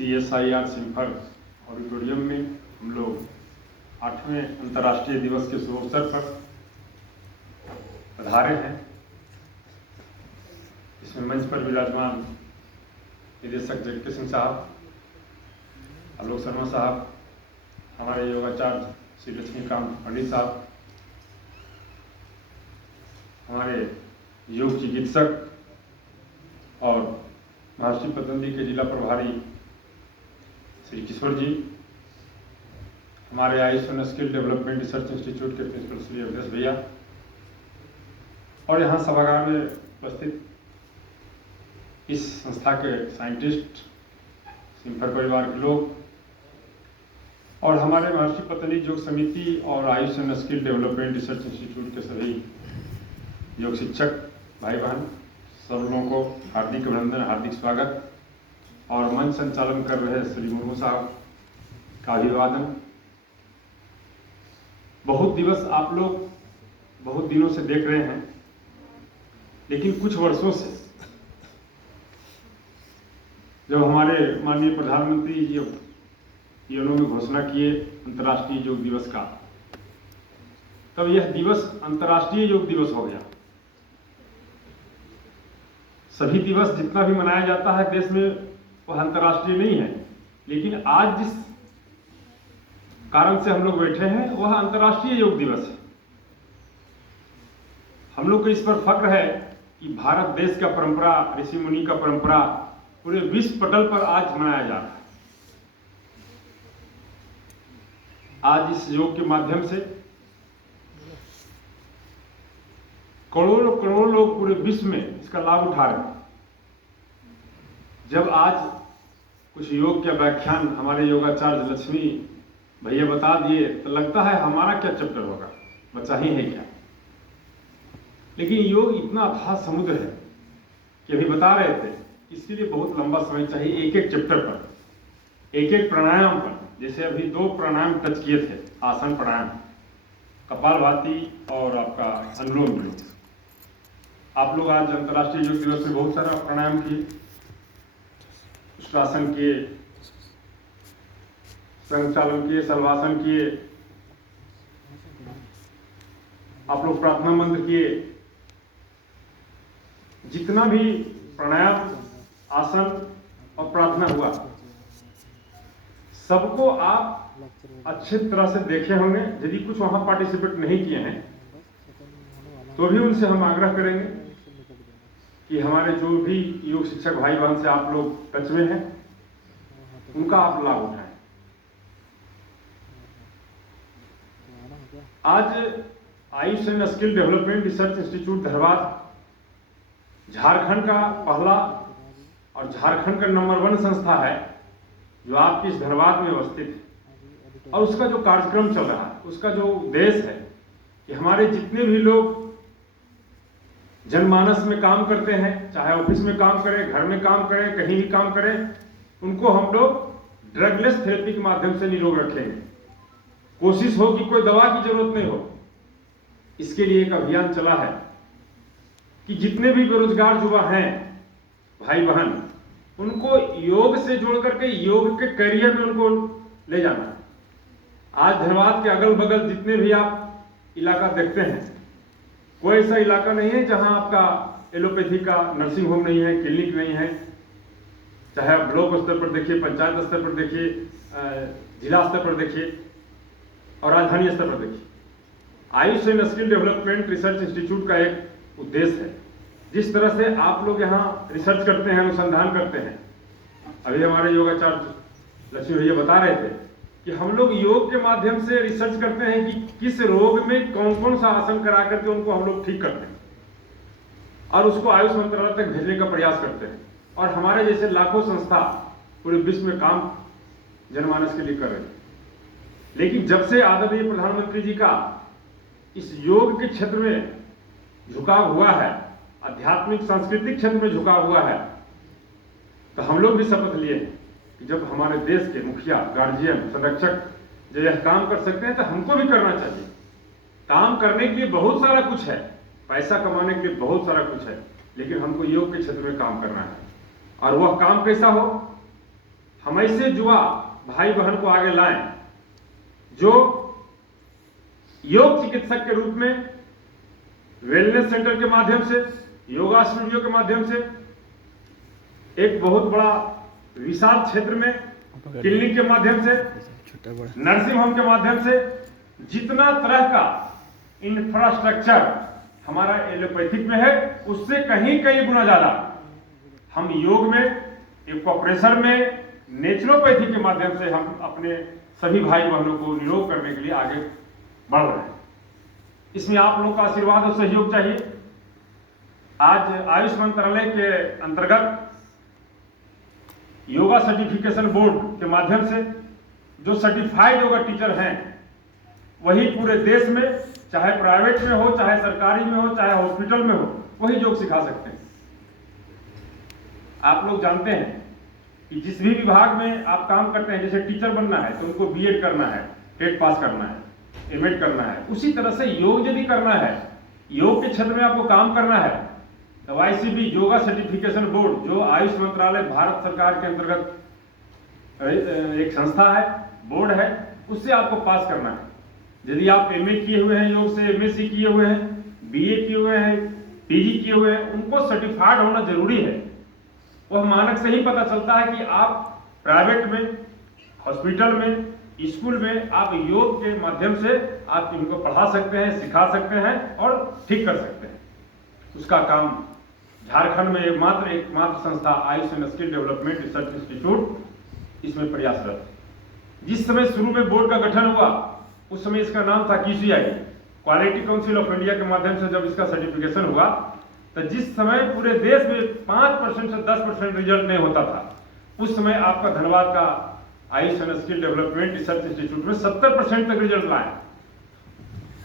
CSIR CIMFR auditorium में हम लोग 8वें अंतर्राष्ट्रीय दिवस के शुभ अवसर पर पधारे हैं। इसमें मंच पर विराजमान निदेशक जगत सिंह साहब, आलोक शर्मा साहब, हमारे योगाचार्य श्री लक्ष्मीकांत पंडित साहब, हमारे योग चिकित्सक और महर्षि पतंजलि के जिला प्रभारी श्री किशोर जी, हमारे Ayush and skill development research institute के प्रिंसिपल श्री अवधेश भैया, और यहाँ सभागार में उपस्थित इस संस्था के साइंटिस्ट, सिम्फर परिवार के लोग, और हमारे महर्षि पतंजलि योग समिति और Ayush and skill development research institute के सभी योग शिक्षक भाई बहन, सब लोगों को हार्दिक अभिनंदन, हार्दिक स्वागत। और मंच संचालन कर रहे श्री मुर्मू साहब का अभिवादन। बहुत दिवस आप लोग बहुत दिनों से देख रहे हैं, लेकिन कुछ वर्षों से जब हमारे माननीय प्रधानमंत्री जी यूएनओ में घोषणा किए अंतर्राष्ट्रीय योग दिवस का, तब यह दिवस अंतर्राष्ट्रीय योग दिवस हो गया। सभी दिवस जितना भी मनाया जाता है देश में वह अंतर्राष्ट्रीय नहीं है, लेकिन आज जिस कारण से हम लोग बैठे हैं वह अंतर्राष्ट्रीय योग दिवस है। हम लोग को इस पर फक्र है कि भारत देश का परंपरा, ऋषि मुनि का परंपरा पूरे विश्व पटल पर आज मनाया जा रहा है। आज इस योग के माध्यम से करोड़ों करोड़ों लोग पूरे विश्व में इसका लाभ उठा रहे हैं। जब आज कुछ योग के व्याख्यान हमारे योगाचार्य लक्ष्मी भैया बता दिए तो लगता है हमारा क्या चैप्टर होगा, बचा ही है क्या। लेकिन योग इतना अथाह समुद्र है कि अभी बता रहे थे, इसके लिए बहुत लंबा समय चाहिए। एक एक चैप्टर पर, एक एक प्राणायाम पर, जैसे अभी 2 प्राणायाम टच किए थे, आसन प्राणायाम, कपालभाति और आपका अनुलोम विलोम। आप लोग आज अंतर्राष्ट्रीय योग दिवस में बहुत सारा प्राणायाम किए, उष्ट्रासन किए, संचालन किए, सलवासन किए, आप लोग प्रार्थना मंत्र किए। जितना भी प्राणायाम, आसन और प्रार्थना हुआ, सबको आप अच्छे तरह से देखे होंगे। यदि कुछ वहां पार्टिसिपेट नहीं किए हैं तो भी उनसे हम आग्रह करेंगे कि हमारे जो भी योग शिक्षक भाई बहन से आप लोग टच में हैं, उनका आप लाभ उठाएं। आज Ayush and skill development research institute Dhanbad Jharkhand का पहला और झारखंड का नंबर 1 संस्था है जो आपकी इस धनबाद में अवस्थित है। और उसका जो कार्यक्रम चल रहा है, उसका जो उद्देश्य है कि हमारे जितने भी लोग जनमानस में काम करते हैं, चाहे ऑफिस में काम करें, घर में काम करें, कहीं भी काम करें, उनको हम लोग ड्रगलेस थेरेपी के माध्यम से निरोग रखेंगे। कोशिश हो कि कोई दवा की जरूरत नहीं हो। इसके लिए एक अभियान चला है कि जितने भी बेरोजगार युवा हैं भाई बहन, उनको योग से जोड़ करके योग के करियर में उनको ले जाना। आज धनबाद के अगल बगल जितने भी आप इलाका देखते हैं, कोई ऐसा इलाका नहीं है जहां आपका एलोपैथी का नर्सिंग होम नहीं है, क्लिनिक नहीं है। चाहे आप ब्लॉक स्तर पर देखिए, पंचायत स्तर पर देखिए, जिला स्तर पर देखिए और राजधानी स्तर पर देखिए। Ayush and skill development research institute का एक उद्देश्य है, जिस तरह से आप लोग यहाँ रिसर्च करते हैं, अनुसंधान करते हैं। अभी हमारे योगाचार्य लक्ष्मी भैया बता रहे थे कि हम लोग योग के माध्यम से रिसर्च करते हैं कि किस रोग में कौन कौन सा आसन करा करके उनको हम लोग ठीक करते हैं और उसको आयुष मंत्रालय तक भेजने का प्रयास करते हैं। और हमारे जैसे लाखों संस्था पूरे विश्व में काम जनमानस के लिए कर रहे हैं। लेकिन जब से आदरणीय प्रधानमंत्री जी का इस योग के क्षेत्र में झुकाव हुआ है, आध्यात्मिक सांस्कृतिक क्षेत्र में झुकाव हुआ है, तो हम लोग भी शपथ लिए कि जब हमारे देश के मुखिया, गार्जियन, संरक्षक जब यह काम कर सकते हैं तो हमको भी करना चाहिए। काम करने के लिए बहुत सारा कुछ है, पैसा कमाने के लिए बहुत सारा कुछ है, लेकिन हमको योग के क्षेत्र में काम करना है। और वह काम कैसा हो हम ऐसे युवा भाई बहन को आगे लाएं जो योग चिकित्सक के रूप में वेलनेस सेंटर के माध्यम से, योगा स्टूडियो के माध्यम से, एक बहुत बड़ा विशाल क्षेत्र में क्लिनिक के माध्यम से, नर्सिंग होम के माध्यम से, जितना तरह का इंफ्रास्ट्रक्चर हमारा एलोपैथिक में है उससे कहीं गुना ज्यादा हम योग में, एक्वाप्रेशर में, नेचुरोपैथी के माध्यम से हम अपने सभी भाई बहनों को निरोग करने के लिए आगे बढ़ रहे हैं। इसमें आप लोगों का आशीर्वाद और सहयोग चाहिए। आज आयुष मंत्रालय के अंतर्गत योगा सर्टिफिकेशन बोर्ड के माध्यम से जो सर्टिफाइड योगा टीचर हैं वही पूरे देश में, चाहे प्राइवेट में हो, चाहे सरकारी में हो, चाहे हॉस्पिटल में हो, वही योग सिखा सकते हैं। आप लोग जानते हैं कि जिस भी विभाग में आप काम करते हैं, जैसे टीचर बनना है तो उनको बीएड करना है, टेट पास करना है, एमएड करना है, उसी तरह से योग यदि करना है, योग के क्षेत्र में आपको काम करना है तो आईसीबी योगा सर्टिफिकेशन बोर्ड जो आयुष मंत्रालय भारत सरकार के अंतर्गत एक संस्था है, बोर्ड है, उससे आपको पास करना है। यदि आप एमए किए हुए हैं योग से, एमएससी किए हुए हैं, बीए किए हुए हैं, पीजी किए हुए हैं, उनको सर्टिफाइड होना जरूरी है। वह मानक से ही पता चलता है कि आप प्राइवेट में, हॉस्पिटल में, स्कूल में आप योग के माध्यम से आप इनको पढ़ा सकते हैं, सिखा सकते हैं और ठीक कर सकते हैं। उसका काम झारखंड में एकमात्र संस्था Ayush and skill development research institute इसमें प्रयासरत है। जिस समय शुरू में बोर्ड का गठन हुआ उस समय इसका नाम था QCI, quality council of India के माध्यम से जब इसका सर्टिफिकेशन हुआ तो जिस समय पूरे देश में 5% से 10% रिजल्ट नहीं होता था, उस समय आपका धनबाद का Ayush and skill development research institute में 70% तक रिजल्ट लाए।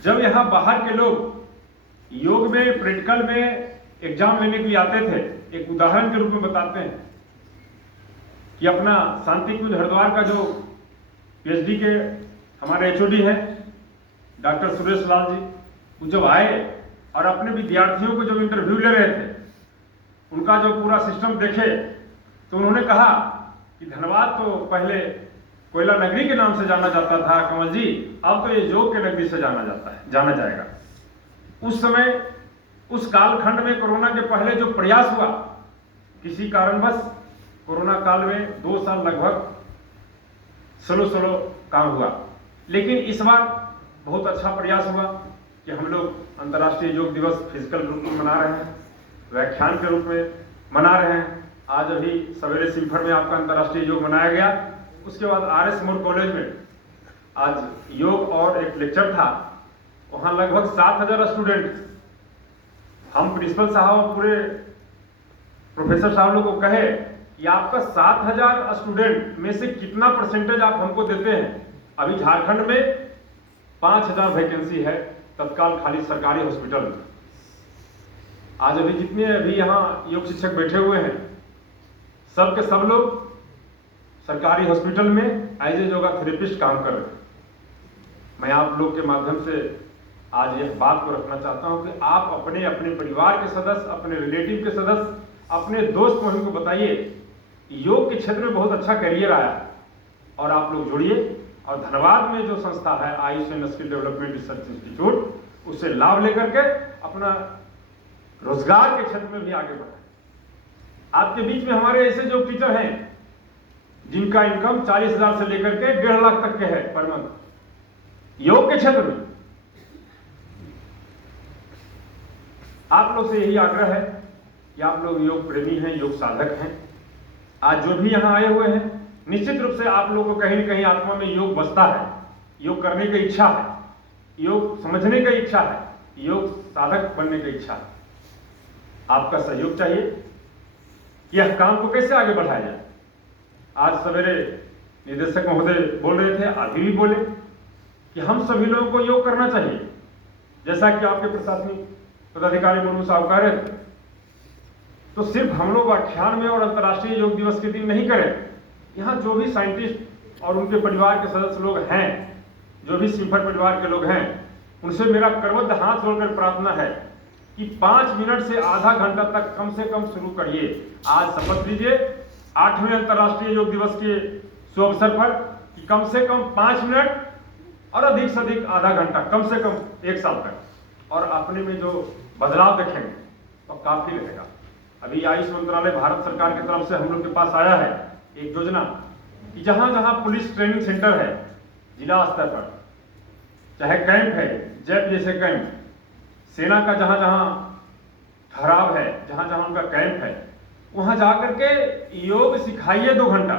जब यहाँ बाहर के लोग योग में, प्रैक्टिकल में एग्जाम लेने के लिए आते थे, एक उदाहरण के रूप में बताते हैं कि अपना शांति कुंज हरिद्वार का जो PhD के हमारे HOD हैं डॉक्टर सुरेश लाल जी, वो जब आए और अपने विद्यार्थियों को जब इंटरव्यू ले रहे थे, उनका जो पूरा सिस्टम देखे तो उन्होंने कहा कि धनबाद तो पहले कोयला नगरी के नाम से जाना जाता था कंवर जी, अब तो ये योग के नगरी से जाना जाएगा। उस समय, उस कालखंड में, कोरोना के पहले जो प्रयास हुआ, किसी कारणवश कोरोना काल में 2 साल लगभग स्लो काम हुआ, लेकिन इस बार बहुत अच्छा प्रयास हुआ कि हम लोग अंतर्राष्ट्रीय योग दिवस फिजिकल रूप में मना रहे हैं, व्याख्यान के रूप में मना रहे हैं। आज अभी सवेरे सिम्फर में आपका अंतर्राष्ट्रीय योग मनाया गया। उसके बाद RS मोड़ कॉलेज में आज योग और एक लेक्चर था, वहाँ लगभग 7000 स्टूडेंट। हम प्रिंसिपल साहब और पूरे प्रोफेसर साहब लोग को कहे कि आपका 7000 स्टूडेंट में से कितना परसेंटेज आप हमको देते हैं। अभी झारखंड में 5000 वैकेंसी है तत्काल खाली सरकारी हॉस्पिटल में। आज अभी जितने अभी यहाँ योग शिक्षक बैठे हुए हैं, सब के सब लोग सरकारी हॉस्पिटल में एज ए योगा थेरेपिस्ट काम कर रहे हैं। मैं आप लोग के माध्यम से आज यह बात को रखना चाहता हूं कि आप अपने अपने परिवार के सदस्य, अपने रिलेटिव के सदस्य, अपने दोस्त को इनको बताइए योग के क्षेत्र में बहुत अच्छा करियर आया है और आप लोग जुड़िए। और धनबाद में जो संस्था है Ayush and skill development research institute, उससे लाभ लेकर के अपना रोजगार के क्षेत्र में भी आगे बढ़ाए। आपके बीच में हमारे ऐसे जो टीचर हैं जिनका इनकम 40,000 से लेकर के 1.5 लाख तक के है पर मंथ योग के क्षेत्र में। आप लोग से यही आग्रह है कि आप लोग योग प्रेमी हैं, योग साधक हैं। आज जो भी यहाँ आए हुए हैं, निश्चित रूप से आप लोगों को कहीं न कहीं आत्मा में योग बसता है, योग करने की इच्छा है, योग समझने की इच्छा है, योग साधक बनने की इच्छा है। आपका सहयोग चाहिए कि यह काम को कैसे आगे बढ़ाया जाए। आज सवेरे निदेशक महोदय बोल रहे थे, अभी भी बोले कि हम सभी लोगों को योग करना चाहिए। जैसा कि आपके प्रशासनिक पदाधिकारी मुर्मू साहब कह रहे थे, तो सिर्फ हम लोग व्याख्यान में और अंतर्राष्ट्रीय योग दिवस के दिन नहीं करें। यहाँ जो भी साइंटिस्ट और उनके परिवार के सदस्य लोग हैं, जो भी सिम्फर परिवार के लोग हैं, उनसे मेरा करबद्ध हाथ जोड़कर प्रार्थना है कि 5 मिनट से आधा घंटा तक कम से कम शुरू करिए। आज शपथ लीजिए 8वें अंतर्राष्ट्रीय योग दिवस के शुभ अवसर पर कि कम से कम 5 मिनट और अधिक से अधिक आधा घंटा, कम से कम 1 साल तक, और अपने में जो बदलाव देखेंगे तो काफी रहेगा। अभी आयुष मंत्रालय भारत सरकार की तरफ से हम लोग के पास आया है एक योजना कि जहां जहां पुलिस ट्रेनिंग सेंटर है जिला स्तर पर, चाहे कैंप है, जैप जैसे कैंप, सेना का जहां जहां ठहराव है, जहां जहां उनका कैंप है, वहां जाकर के योग सिखाइए 2 घंटा।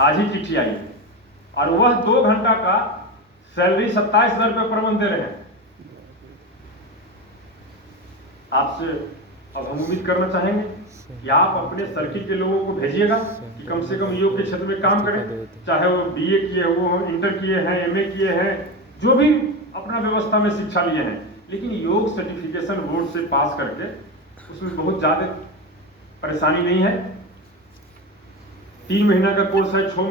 आज ही चिट्ठी आई है और वह 2 घंटा का सैलरी 27,000 रुपये पर मंथ दे रहे हैं। आपसे अब हम उम्मीद करना चाहेंगे कि आप अपने सर्किल के लोगों को भेजिएगा कि कम से कम योग के क्षेत्र में काम करें, चाहे वो BA किए, वो इंटर किए हैं, MA किए हैं, जो भी अपना व्यवस्था में शिक्षा लिए हैं, लेकिन योग सर्टिफिकेशन बोर्ड से पास करके उसमें बहुत ज्यादा परेशानी नहीं है। 3 महीना का कोर्स है, 6